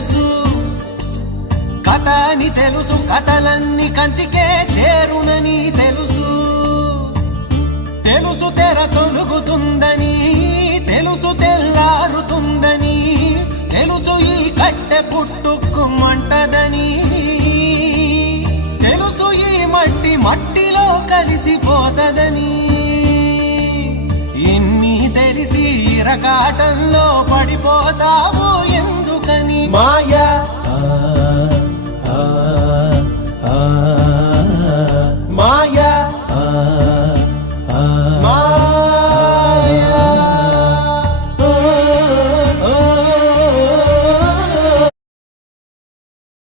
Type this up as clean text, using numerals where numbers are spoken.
తెలుసు, కథ అని తెలుసు, కథలన్నీ కంచికే చేరునని తెలుసు. తెలుసు తెర తొలుగుతుందని, తెలుసు తెల్లారుతుందని, తెలుసు ఈ కట్టె పుట్టుకుమంటదని, తెలుసు ఈ మట్టి మట్టిలో కలిసిపోతదని. ఇన్ని తెలిసి ఇరకాటంలో పడిపోతావు ఎందుకని? మాయా